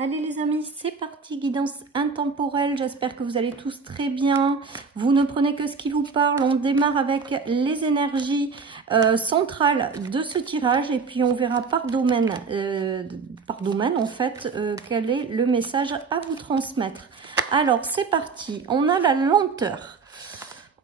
Allez les amis, c'est parti, guidance intemporelle, j'espère que vous allez tous très bien. Vous ne prenez que ce qui vous parle, on démarre avec les énergies centrales de ce tirage et puis on verra par domaine en fait, quel est le message à vous transmettre. Alors c'est parti, on a la lenteur.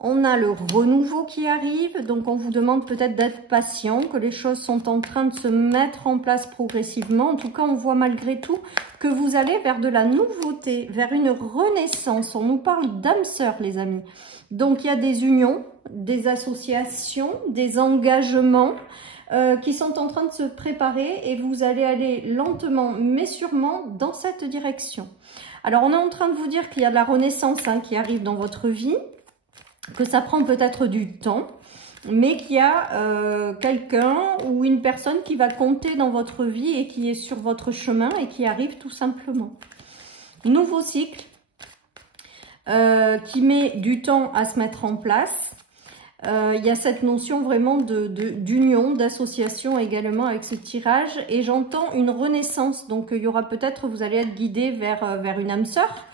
On a le renouveau qui arrive, donc on vous demande peut-être d'être patient, que les choses sont en train de se mettre en place progressivement. En tout cas, on voit malgré tout que vous allez vers de la nouveauté, vers une renaissance. On nous parle d'âme sœur, les amis. Donc, il y a des unions, des associations, des engagements qui sont en train de se préparer et vous allez aller lentement mais sûrement dans cette direction. Alors, on est en train de vous dire qu'il y a de la renaissance qui arrive dans votre vie, que ça prend peut-être du temps, mais qu'il y a quelqu'un ou une personne qui va compter dans votre vie et qui est sur votre chemin et qui arrive tout simplement. Nouveau cycle qui met du temps à se mettre en place. Il y a cette notion vraiment d'union, d'association également avec ce tirage et j'entends une renaissance. Donc il y aura peut-être, vous allez être guidé vers une âme sœur.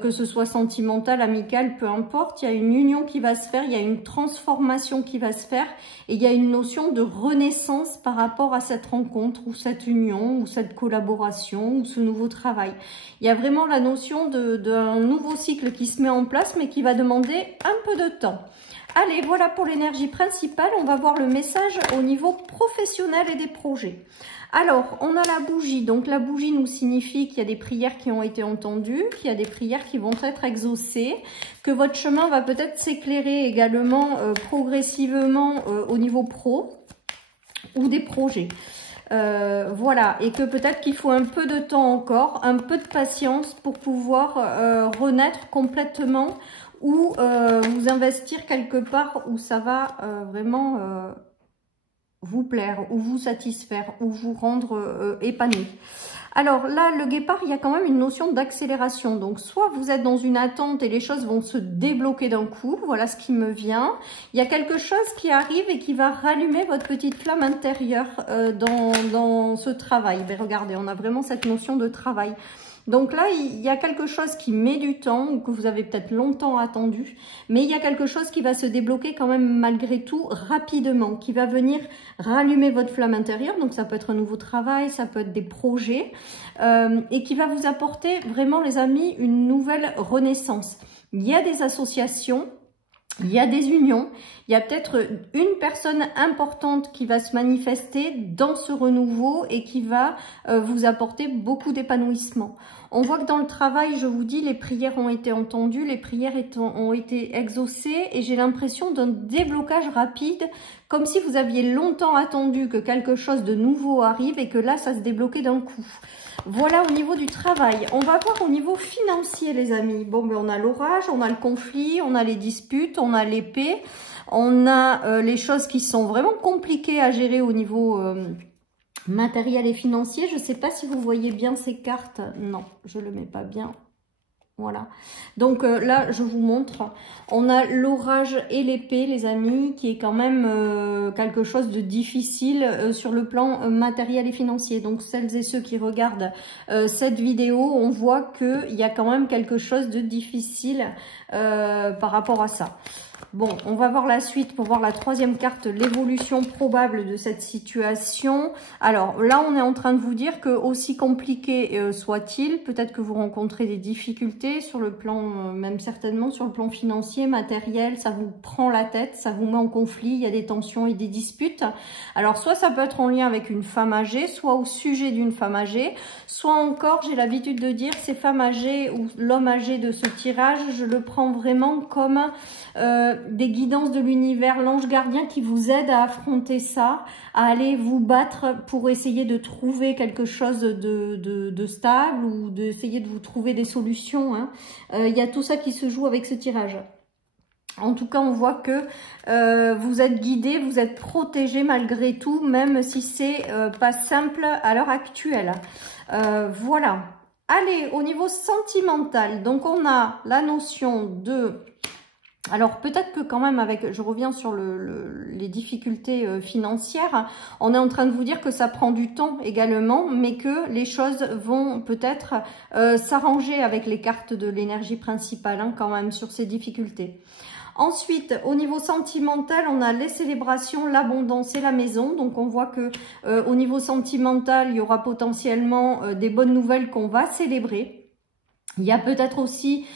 Que ce soit sentimental, amical, peu importe, il y a une union qui va se faire, il y a une transformation qui va se faire et il y a une notion de renaissance par rapport à cette rencontre ou cette union ou cette collaboration ou ce nouveau travail. Il y a vraiment la notion d'un nouveau cycle qui se met en place mais qui va demander un peu de temps. Allez, voilà pour l'énergie principale, on va voir le message au niveau professionnel et des projets. Alors, on a la bougie. Donc, la bougie nous signifie qu'il y a des prières qui ont été entendues, qu'il y a des prières qui vont être exaucées, que votre chemin va peut-être s'éclairer également progressivement au niveau pro ou des projets. Voilà, et que peut-être qu'il faut un peu de temps encore, un peu de patience pour pouvoir renaître complètement ou vous investir quelque part où ça va vraiment vous plaire, ou vous satisfaire, ou vous rendre épanoui. Alors là, le guépard, il y a quand même une notion d'accélération. Donc, soit vous êtes dans une attente et les choses vont se débloquer d'un coup. Voilà ce qui me vient. Il y a quelque chose qui arrive et qui va rallumer votre petite flamme intérieure dans ce travail. Mais regardez, on a vraiment cette notion de travail. Donc là, il y a quelque chose qui met du temps ou que vous avez peut-être longtemps attendu, mais il y a quelque chose qui va se débloquer quand même malgré tout rapidement, qui va venir rallumer votre flamme intérieure. Donc ça peut être un nouveau travail, ça peut être des projets et qui va vous apporter vraiment, les amis, une nouvelle renaissance. Il y a des associations. Il y a des unions, il y a peut-être une personne importante qui va se manifester dans ce renouveau et qui va vous apporter beaucoup d'épanouissement. On voit que dans le travail, je vous dis, les prières ont été entendues, les prières ont été exaucées et j'ai l'impression d'un déblocage rapide, comme si vous aviez longtemps attendu que quelque chose de nouveau arrive et que là, ça se débloquait d'un coup. Voilà au niveau du travail. On va voir au niveau financier, les amis. Bon, ben on a l'orage, on a le conflit, on a les disputes, on a l'épée, on a les choses qui sont vraiment compliquées à gérer au niveau matériel et financier. Je ne sais pas si vous voyez bien ces cartes. Non, je ne le mets pas bien. Voilà, donc là je vous montre, on a l'orage et l'épée, les amis, qui est quand même quelque chose de difficile sur le plan matériel et financier. Donc celles et ceux qui regardent cette vidéo, on voit qu'il y a quand même quelque chose de difficile par rapport à ça. Bon, on va voir la suite pour voir la troisième carte, l'évolution probable de cette situation. Alors là, on est en train de vous dire que aussi compliqué soit-il, peut-être que vous rencontrez des difficultés sur le plan, même certainement sur le plan financier, matériel, ça vous prend la tête, ça vous met en conflit, il y a des tensions et des disputes. Alors soit ça peut être en lien avec une femme âgée, soit au sujet d'une femme âgée, soit encore, j'ai l'habitude de dire, ces femmes âgées ou l'homme âgé de ce tirage, je le prends vraiment comme des guidances de l'univers, l'ange gardien qui vous aide à affronter ça, à aller vous battre pour essayer de trouver quelque chose de stable ou d'essayer de vous trouver des solutions. Il y a tout ça qui se joue avec ce tirage. En tout cas, on voit que vous êtes guidé, vous êtes protégé malgré tout, même si c'est pas simple à l'heure actuelle. Voilà. Allez, au niveau sentimental, donc on a la notion de Alors peut-être que quand même je reviens sur les difficultés financières, on est en train de vous dire que ça prend du temps également, mais que les choses vont peut-être s'arranger avec les cartes de l'énergie principale hein, quand même sur ces difficultés. Ensuite, au niveau sentimental, on a les célébrations, l'abondance et la maison. Donc on voit que au niveau sentimental, il y aura potentiellement des bonnes nouvelles qu'on va célébrer. Il y a peut-être aussi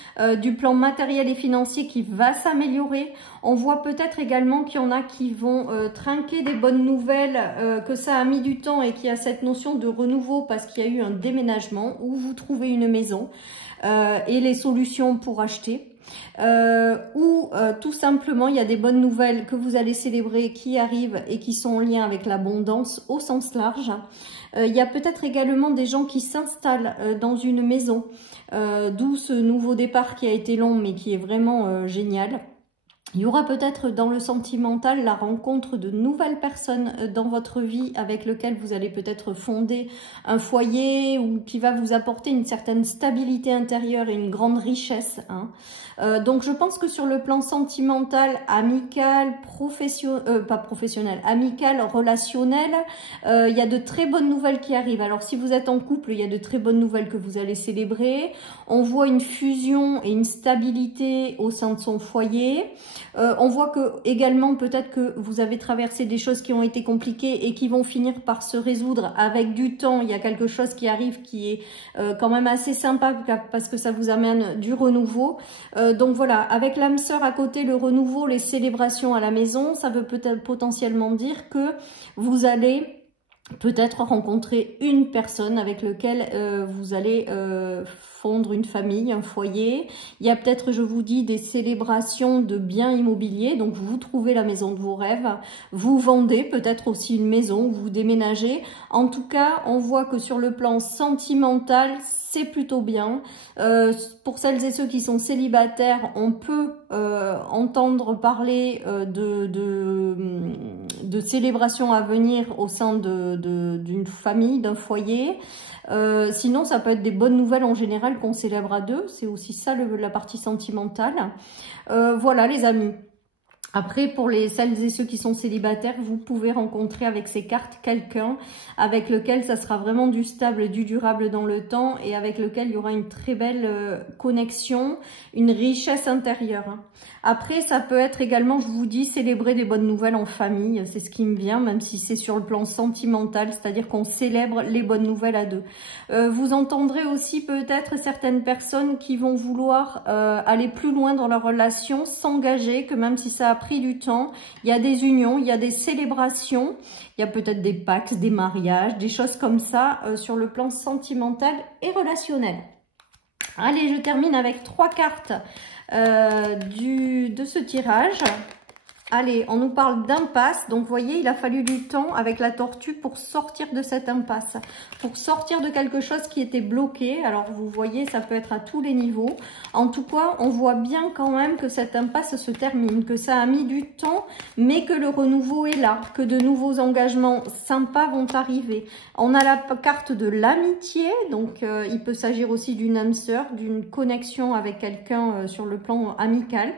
du plan matériel et financier qui va s'améliorer. On voit peut-être également qu'il y en a qui vont trinquer des bonnes nouvelles, que ça a mis du temps et qu'il y a cette notion de renouveau parce qu'il y a eu un déménagement où vous trouvez une maison et les solutions pour acheter. Ou tout simplement il y a des bonnes nouvelles que vous allez célébrer qui arrivent et qui sont en lien avec l'abondance au sens large. Il y a peut-être également des gens qui s'installent dans une maison, d'où ce nouveau départ qui a été long mais qui est vraiment génial. Il y aura peut-être dans le sentimental la rencontre de nouvelles personnes dans votre vie avec lesquelles vous allez peut-être fonder un foyer ou qui va vous apporter une certaine stabilité intérieure et une grande richesse. Hein. Donc je pense que sur le plan sentimental, amical, amical, relationnel, il y a de très bonnes nouvelles qui arrivent. Alors si vous êtes en couple, il y a de très bonnes nouvelles que vous allez célébrer. On voit une fusion et une stabilité au sein de son foyer. On voit que également peut-être que vous avez traversé des choses qui ont été compliquées et qui vont finir par se résoudre avec du temps. Il y a quelque chose qui arrive qui est quand même assez sympa parce que ça vous amène du renouveau. Donc voilà, avec l'âme sœur à côté, le renouveau, les célébrations à la maison, ça veut peut-être potentiellement dire que vous allez peut-être rencontrer une personne avec laquelle vous allez fondre une famille, un foyer. Il y a peut-être, je vous dis, des célébrations de biens immobiliers. Donc, vous trouvez la maison de vos rêves. Vous vendez peut-être aussi une maison, vous déménagez. En tout cas, on voit que sur le plan sentimental, c'est plutôt bien. Pour celles et ceux qui sont célibataires, on peut entendre parler de célébrations à venir au sein d'une famille, d'un foyer. Sinon, ça peut être des bonnes nouvelles en général qu'on célèbre à deux. C'est aussi ça la partie sentimentale. Voilà les amis. Après, pour celles et ceux qui sont célibataires, vous pouvez rencontrer avec ces cartes quelqu'un avec lequel ça sera vraiment du stable, du durable dans le temps et avec lequel il y aura une très belle connexion, une richesse intérieure. Après, ça peut être également, je vous dis, célébrer des bonnes nouvelles en famille. C'est ce qui me vient, même si c'est sur le plan sentimental, c'est-à-dire qu'on célèbre les bonnes nouvelles à deux. Vous entendrez aussi peut-être certaines personnes qui vont vouloir aller plus loin dans leur relation, s'engager, que même si ça a pris du temps, il y a des unions, il y a des célébrations, il y a peut-être des pactes, des mariages, des choses comme ça sur le plan sentimental et relationnel. Allez, je termine avec 3 cartes de ce tirage. Allez, on nous parle d'impasse. Donc, vous voyez, il a fallu du temps avec la tortue pour sortir de cette impasse. Pour sortir de quelque chose qui était bloqué. Alors, vous voyez, ça peut être à tous les niveaux. En tout cas, on voit bien quand même que cette impasse se termine. Que ça a mis du temps, mais que le renouveau est là. Que de nouveaux engagements sympas vont arriver. On a la carte de l'amitié. Donc, il peut s'agir aussi d'une âme sœur, d'une connexion avec quelqu'un sur le plan amical.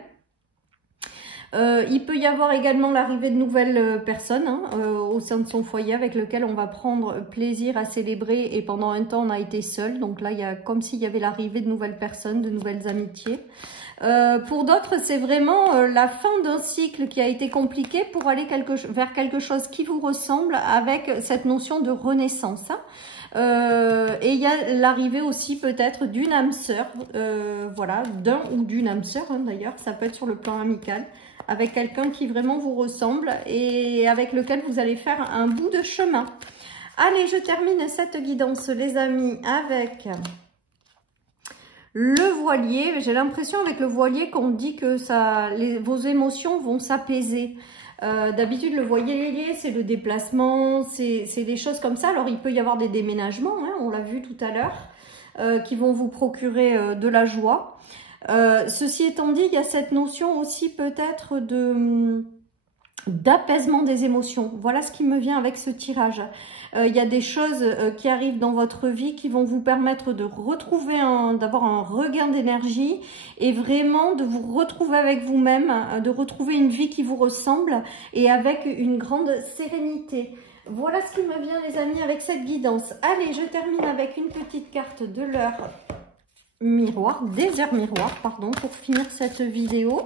Il peut y avoir également l'arrivée de nouvelles personnes au sein de son foyer avec lequel on va prendre plaisir à célébrer et pendant un temps on a été seul. Donc là il y a comme s'il y avait l'arrivée de nouvelles personnes, de nouvelles amitiés. Pour d'autres c'est vraiment la fin d'un cycle qui a été compliqué pour aller vers quelque chose qui vous ressemble avec cette notion de renaissance. Et il y a l'arrivée aussi peut-être d'une âme sœur, voilà, d'un ou d'une âme sœur d'ailleurs, ça peut être sur le plan amical, avec quelqu'un qui vraiment vous ressemble et avec lequel vous allez faire un bout de chemin. Allez, je termine cette guidance les amis avec le voilier. J'ai l'impression avec le voilier qu'on dit que vos émotions vont s'apaiser. D'habitude le voilier c'est le déplacement, c'est des choses comme ça. Alors il peut y avoir des déménagements, on l'a vu tout à l'heure, qui vont vous procurer de la joie. Ceci étant dit, il y a cette notion aussi peut-être d'apaisement des émotions. Voilà ce qui me vient avec ce tirage. Il y a des choses qui arrivent dans votre vie qui vont vous permettre de retrouver, d'avoir un regain d'énergie et vraiment de vous retrouver avec vous-même, de retrouver une vie qui vous ressemble et avec une grande sérénité. Voilà ce qui me vient les amis avec cette guidance. Allez, je termine avec une petite carte de leur miroir, désert miroir, pardon, pour finir cette vidéo.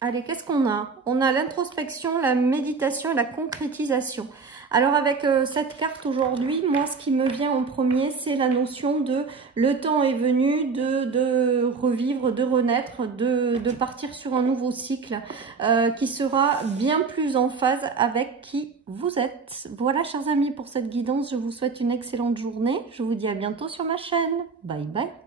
Allez, qu'est-ce qu'on a? On a l'introspection, la méditation et la concrétisation. Alors avec cette carte aujourd'hui, moi ce qui me vient en premier, c'est la notion de le temps est venu de revivre, de renaître, de partir sur un nouveau cycle qui sera bien plus en phase avec qui vous êtes. Voilà chers amis pour cette guidance, je vous souhaite une excellente journée. Je vous dis à bientôt sur ma chaîne. Bye bye.